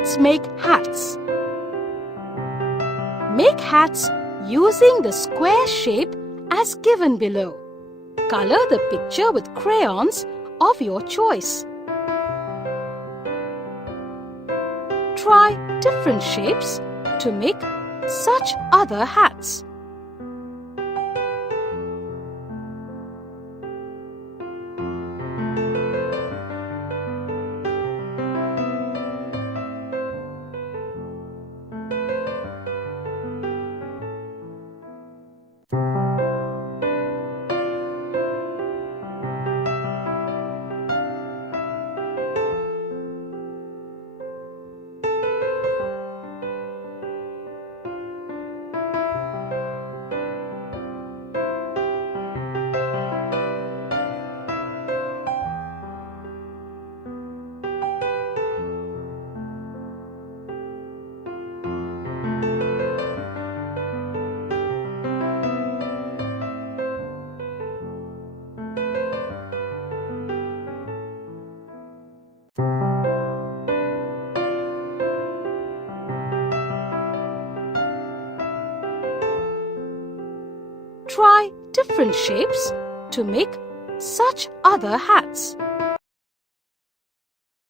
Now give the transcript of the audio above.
Let's make hats. Make hats using the square shape as given below. Color the picture with crayons of your choice. Try different shapes to make such other hats. Try different shapes to make such other hats.